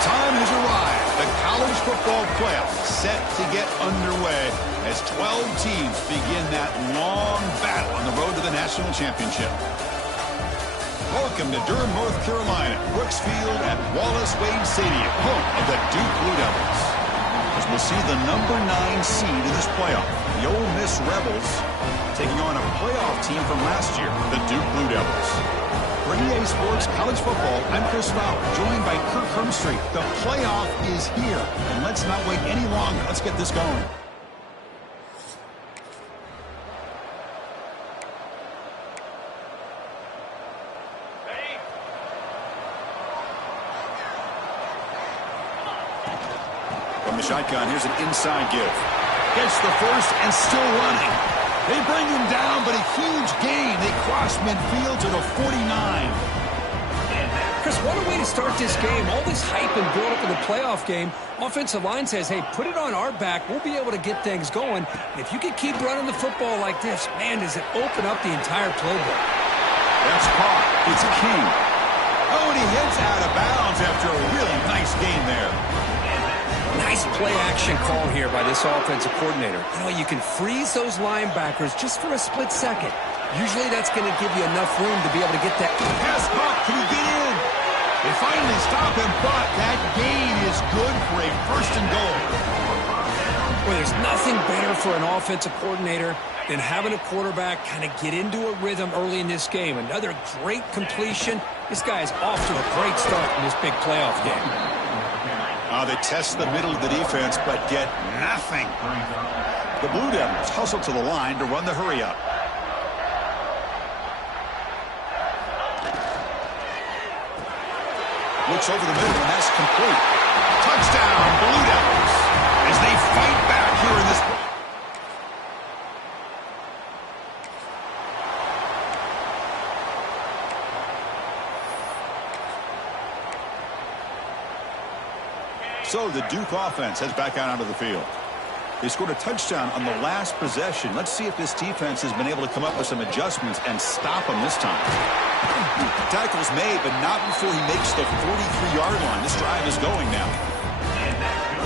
time has arrived. The college football playoff set to get underway as 12 teams begin that long battle on the road to the national championship. Welcome to Durham, North Carolina, Brooks Field at Wallace Wade Stadium, home of the Duke Blue Devils. As we'll see the number 9 seed in this playoff, the Ole Miss Rebels, taking on a playoff team from last year, the Duke Blue Devils. For EA Sports College Football, I'm Chris Fowler, joined by Kirk Hermstreet. The playoff is here, and let's not wait any longer. Let's get this going. From the shotgun, here's an inside give. Gets the first and still running. They bring him down, but a huge gain. They cross midfield to the 49. Chris, what a way to start this game. All this hype and build up in the playoff game. Offensive line says, hey, put it on our back. We'll be able to get things going. If you can keep running the football like this, man, does it open up the entire playbook. That's caught. It's King. Oh, and he heads out of bounds after a really nice gain there. Nice play-action call here by this offensive coordinator. You know, you can freeze those linebackers just for a split second. Usually that's going to give you enough room to be able to get that. Pass caught. Can he get in? They finally stop him, but that gain is good for a first and goal. Well, there's nothing better for an offensive coordinator than having a quarterback kind of get into a rhythm early in this game. Another great completion. This guy is off to a great start in this big playoff game. They test the middle of the defense, but get nothing. The Blue Devils hustle to the line to run the hurry up. Looks over the middle, and that's complete. Touchdown, Blue Devils, as they fight back here in this. So the Duke offense heads back out onto the field. They scored a touchdown on the last possession. Let's see if this defense has been able to come up with some adjustments and stop them this time. Tackle's made, but not before he makes the 43-yard line. This drive is going now.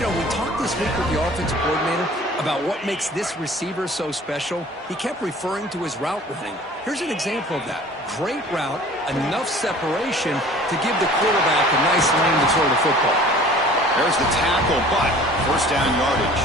You know, we talked this week with the offensive coordinator about what makes this receiver so special. He kept referring to his route running. Here's an example of that. Great route, enough separation to give the quarterback a nice lane to throw the football. There's the tackle, but first down yardage.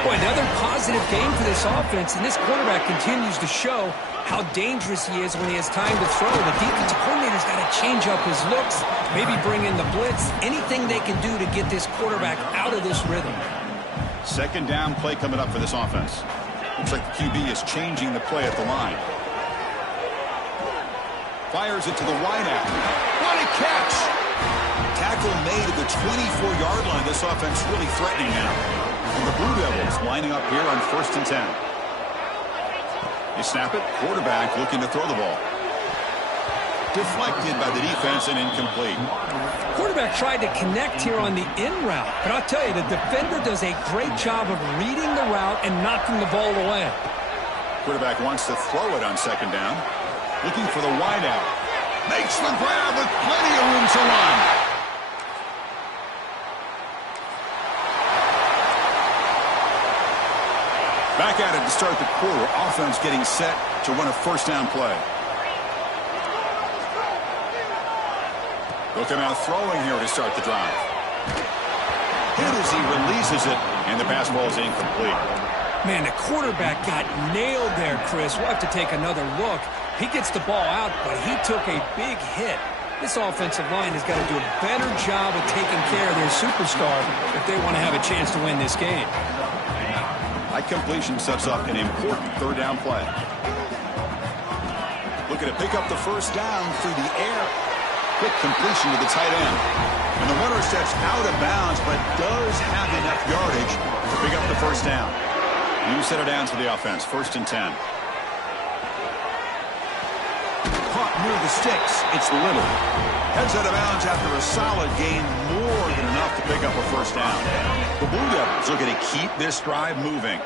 Boy, another positive game for this offense, and this quarterback continues to show how dangerous he is when he has time to throw. The defensive coordinator's got to change up his looks, maybe bring in the blitz, anything they can do to get this quarterback out of this rhythm. Second down play coming up for this offense. Looks like the QB is changing the play at the line. Fires it to the wideout. What a catch! Tackle made at the 24-yard line. This offense really threatening now. And the Blue Devils lining up here on 1st and 10. They snap it. Quarterback looking to throw the ball. Deflected by the defense and incomplete. Quarterback tried to connect here on the in route. But I'll tell you, the defender does a great job of reading the route and knocking the ball away. Quarterback wants to throw it on second down. Looking for the wideout. Makes the grab with plenty of room to run. Back at it to start the quarter. Offense getting set to run a first down play. Looking out throwing here to start the drive. Hit as he releases it, and the pass ball is incomplete. Man, the quarterback got nailed there, Chris. We'll have to take another look. He gets the ball out, but he took a big hit. This offensive line has got to do a better job of taking care of their superstar if they want to have a chance to win this game. High completion sets up an important third down play. Looking to pick up the first down through the air. Quick completion to the tight end. And the runner steps out of bounds, but does have enough yardage to pick up the first down. New set of downs for the offense. 1st and 10. Caught near the sticks. It's Little. Heads out of bounds after a solid gain, more than enough to pick up a first down. The Blue Devils are going to keep this drive moving.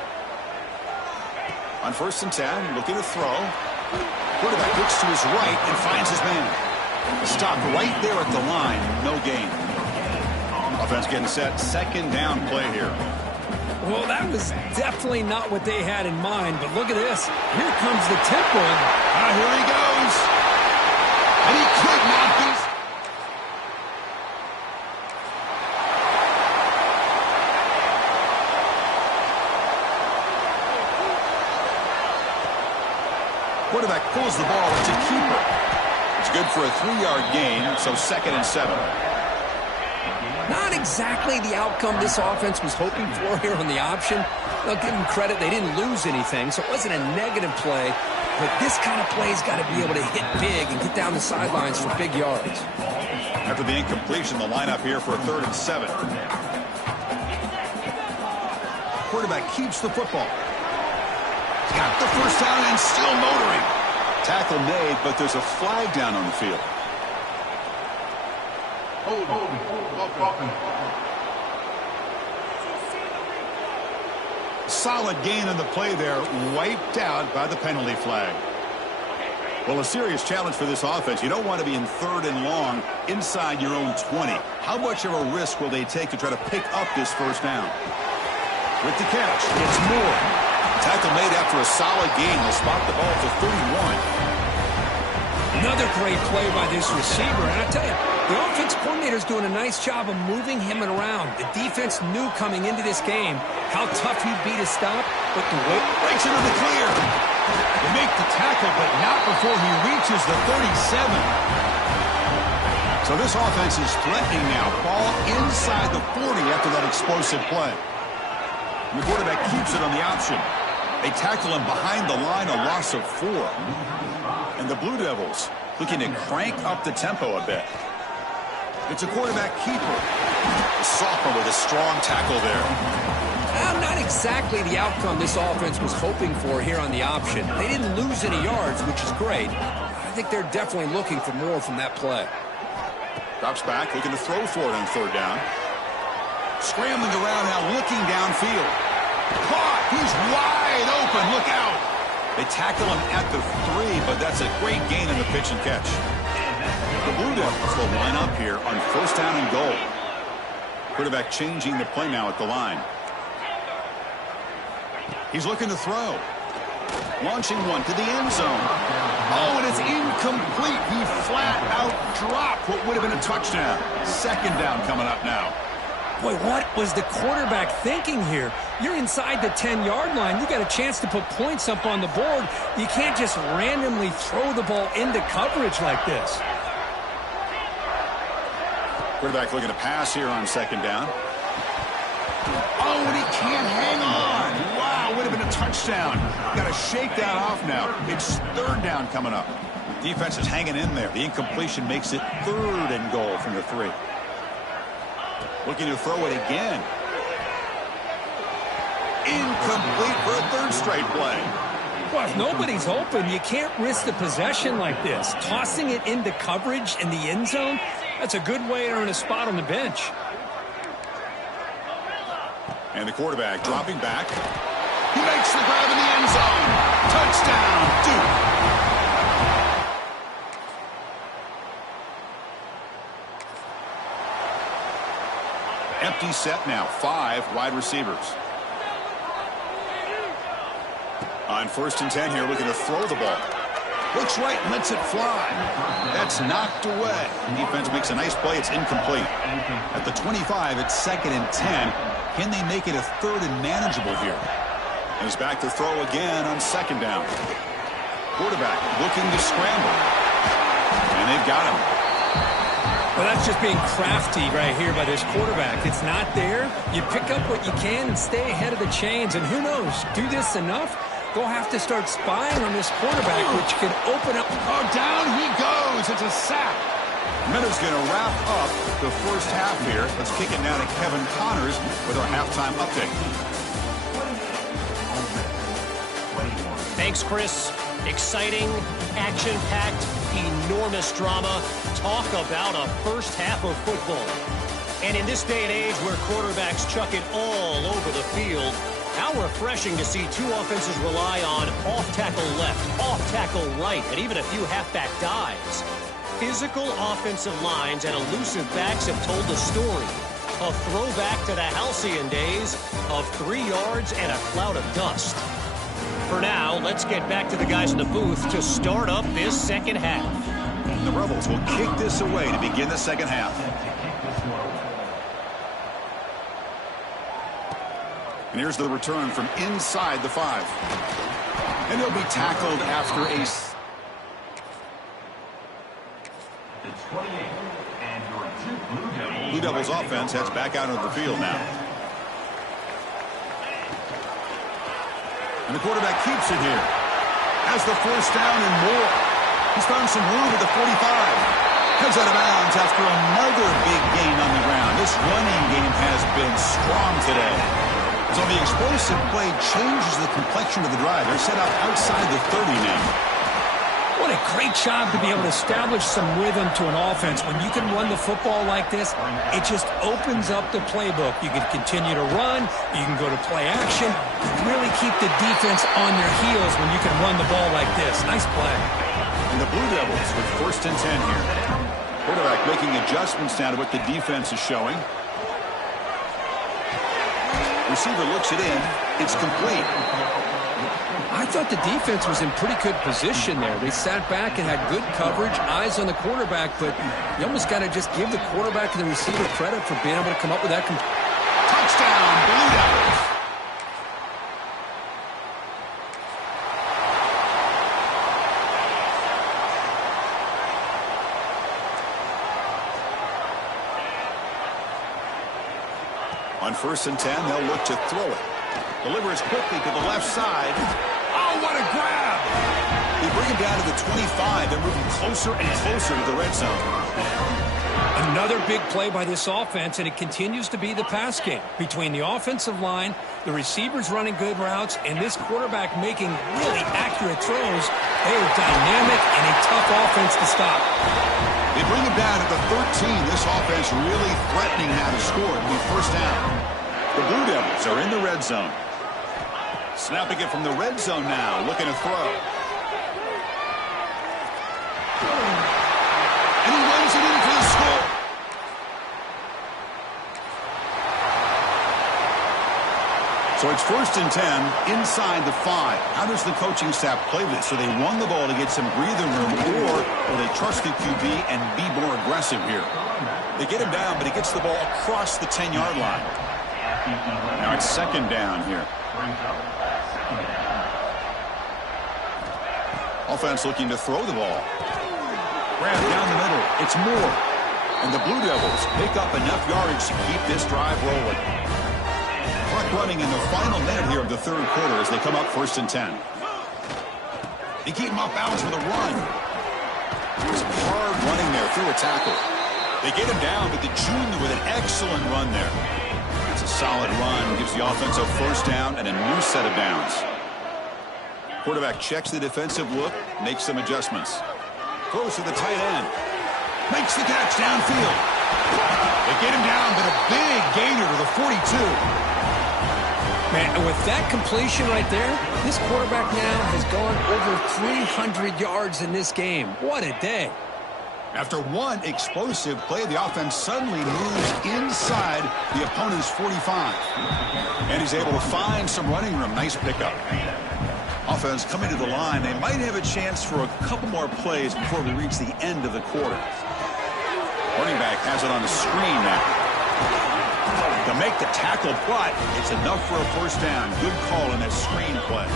On 1st and 10, looking to throw. Quarterback looks to his right and finds his man. Stopped right there at the line. No gain. Offense getting set. Second down play here. Well, that was definitely not what they had in mind, but look at this. Here comes the tempo. Here he goes. And he could not be. Quarterback pulls the ball. It's a keeper. It's good for a 3-yard gain, so 2nd and 7. Not exactly the outcome this offense was hoping for here on the option. They'll give them credit. They didn't lose anything, so it wasn't a negative play. But this kind of play's got to be able to hit big and get down the sidelines for big yards. After the incompletion, the lineup here for a 3rd and 7. Quarterback keeps the football. Got the first down and still motoring. Tackle made, but there's a flag down on the field. Solid gain on the play there, wiped out by the penalty flag. Well, a serious challenge for this offense. You don't want to be in 3rd and long inside your own 20. How much of a risk will they take to try to pick up this first down? With the catch, it's Moore. Tackle made after a solid gain. They'll spot the ball to 31. Another great play by this receiver. And I tell you, the offense coordinator's doing a nice job of moving him around. The defense knew coming into this game how tough he'd be to stop, but the way breaks into the clear. They make the tackle, but not before he reaches the 37. So this offense is threatening now. Ball inside the 40 after that explosive play. And the quarterback keeps it on the option. They tackle him behind the line, a loss of 4. And the Blue Devils looking to crank up the tempo a bit. It's a quarterback keeper. The sophomore with a strong tackle there. Not exactly the outcome this offense was hoping for here on the option. They didn't lose any yards, which is great. I think they're definitely looking for more from that play. Drops back, looking to throw for it on 3rd down. Scrambling around now, looking downfield. Caught! He's wide open. Look out! They tackle him at the 3, but that's a great gain in the pitch and catch. The Blue Devils will line up here on 1st down and goal. Quarterback changing the play now at the line. He's looking to throw. Launching one to the end zone. Oh, and it's incomplete. He flat out dropped what would have been a touchdown. 2nd down coming up now. Boy, what was the quarterback thinking here? You're inside the 10-yard line. You got a chance to put points up on the board. You can't just randomly throw the ball into coverage like this. Quarterback looking to pass here on 2nd down. Oh, and he can't hang on. Wow, would have been a touchdown. Got to shake that off now. It's 3rd down coming up. Defense is hanging in there. The incompletion makes it 3rd and goal from the 3. Looking to throw it again. Incomplete for a 3rd straight play. Well, if nobody's open, you can't risk the possession like this. Tossing it into coverage in the end zone, that's a good way to earn a spot on the bench. And the quarterback dropping back. He makes the grab in the end zone. Touchdown, Duke. Empty set now. 5 wide receivers. On 1st and 10 here, looking to throw the ball. Looks right and lets it fly. That's knocked away. Defense makes a nice play. It's incomplete. At the 25, it's 2nd and 10. Can they make it a 3rd and manageable here? And he's back to throw again on 2nd down. Quarterback looking to scramble. And they've got him. Well, that's just being crafty right here by this quarterback. It's not there. You pick up what you can and stay ahead of the chains. And who knows, do this enough, they'll have to start spying on this quarterback, which can open up. Oh, down he goes. It's a sack. Meadows going to wrap up the first half here. Let's kick it now to Kevin Connors with our halftime update. Thanks, Chris. Exciting, action-packed, enormous drama. Talk about a first half of football. And in this day and age where quarterbacks chuck it all over the field, how refreshing to see 2 offenses rely on off-tackle left, off-tackle right, and even a few halfback dives. Physical offensive lines and elusive backs have told the story. A throwback to the halcyon days of 3 yards and a cloud of dust. For now, let's get back to the guys in the booth to start up this second half. The Rebels will kick this away to begin the second half. And here's the return from inside the 5. And he'll be tackled after a... Blue Devils offense heads back out of the field now. And the quarterback keeps it here. Has the first down and more. He's found some room at the 45. Heads out of bounds after another big gain on the ground. This running game has been strong today. So the explosive play changes the complexion of the drive. They're set up outside the 30 now. What a great job to be able to establish some rhythm to an offense. When you can run the football like this, it just opens up the playbook. You can continue to run. You can go to play action. Really keep the defense on their heels when you can run the ball like this. Nice play. And the Blue Devils with 1st and 10 here. Quarterback making adjustments now to what the defense is showing. Receiver looks it in. It's complete. I thought the defense was in pretty good position there. They sat back and had good coverage, eyes on the quarterback, but you almost got to just give the quarterback and the receiver credit for being able to come up with that. Touchdown, Blue Devils. On 1st and 10, they'll look to throw it. Delivers quickly to the left side. Oh, what a grab! They bring him down to the 25. They're moving closer and closer to the red zone. Another big play by this offense, and it continues to be the pass game. Between the offensive line, the receivers running good routes, and this quarterback making really accurate throws, they are dynamic and a tough offense to stop. They bring him down at the 13. This offense really threatening now to score. It'll be 1st down. The Blue Devils are in the red zone. Snapping it from the red zone now, looking to throw. And he runs it in for the score. So it's 1st and 10 inside the 5. How does the coaching staff play this? So they run the ball to get some breathing room, or will they trust the QB and be more aggressive here? They get him down, but he gets the ball across the 10-yard line. Now it's 2nd down here. Offense looking to throw the ball. Grab down the middle. It's Moore. And the Blue Devils pick up enough yardage to keep this drive rolling. Clock running in the final minute here of the 3rd quarter as they come up 1st and 10. They keep him off balance with a run. Some hard running there through a tackle. They get him down, but the junior with an excellent run there. It's a solid run. Gives the offense a 1st down and a new set of downs. Quarterback checks the defensive look, makes some adjustments. Throws to the tight end. Makes the catch downfield. They get him down, but a big gainer to the 42. Man, and with that completion right there, this quarterback now has gone over 300 yards in this game. What a day. After one explosive play, the offense suddenly moves inside the opponent's 45. And he's able to find some running room. Nice pickup. Offense coming to the line. They might have a chance for a couple more plays before we reach the end of the quarter. Running back has it on the screen now. To make the tackle, but it's enough for a 1st down. Good call in that screen play.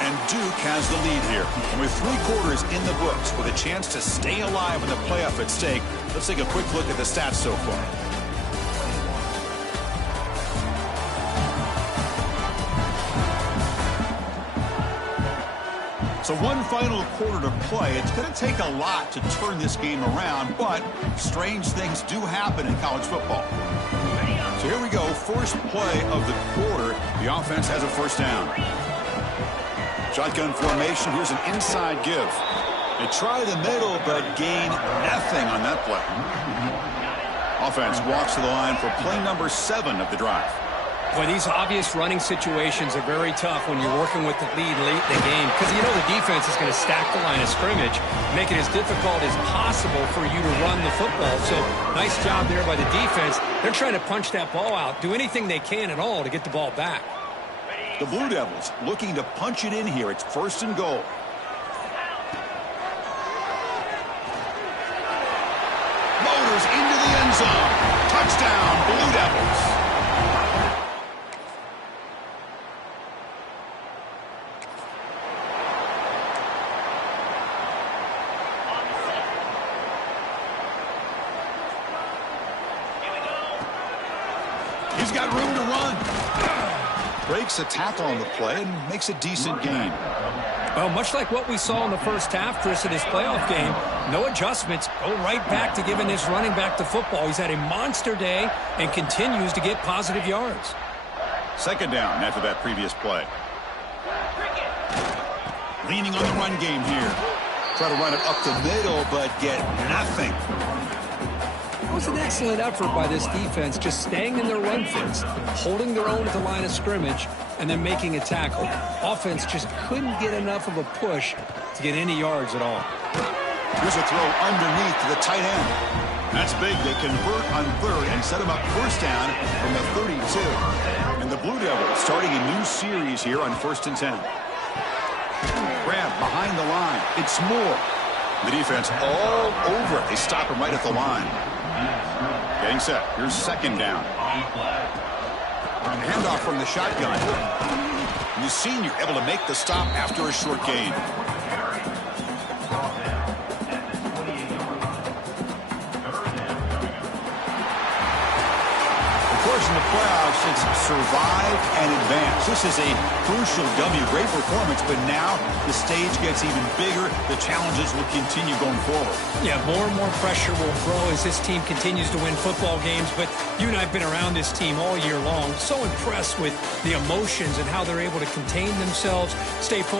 And Duke has the lead here. And with 3 quarters in the books, with a chance to stay alive in the playoff at stake, let's take a quick look at the stats so far. So one final quarter to play. It's going to take a lot to turn this game around, but strange things do happen in college football. So here we go. First play of the quarter. The offense has a 1st down. Shotgun formation. Here's an inside give. They try the middle, but gain nothing on that play. Offense walks to the line for play number 7 of the drive. Well, these obvious running situations are very tough when you're working with the lead late in the game because you know the defense is going to stack the line of scrimmage, make it as difficult as possible for you to run the football. So nice job there by the defense. They're trying to punch that ball out, do anything they can at all to get the ball back. The Blue Devils looking to punch it in here. It's 1st and goal. Motors into the end zone. Touchdown, Blue Devils. He's got room to run. Breaks a tackle on the play and makes a decent gain. Well, much like what we saw in the first half, Chris, in his playoff game, no adjustments. Go right back to giving this running back the football. He's had a monster day and continues to get positive yards. 2nd down after that previous play. Leaning on the run game here. Try to run it up the middle, but get nothing. It was an excellent effort by this defense, just staying in their run fence, holding their own at the line of scrimmage, and then making a tackle. Offense just couldn't get enough of a push to get any yards at all. Here's a throw underneath to the tight end. That's big. They convert on 3rd and set him up 1st down from the 32. And the Blue Devils starting a new series here on 1st and 10. Grab behind the line. It's Moore. The defense all over it. They stop him right at the line. Getting set. Here's 2nd down. Handoff from the shotgun. And the senior able to make the stop after a short gain. Of course, in the playoffs, it's survive and advance. This is a crucial W. Great performance, but now the stage gets even bigger. The challenges will continue going forward. Yeah, more and more pressure will grow as this team continues to win football games, but you and I have been around this team all year long. So impressed with the emotions and how they're able to contain themselves, stay focused.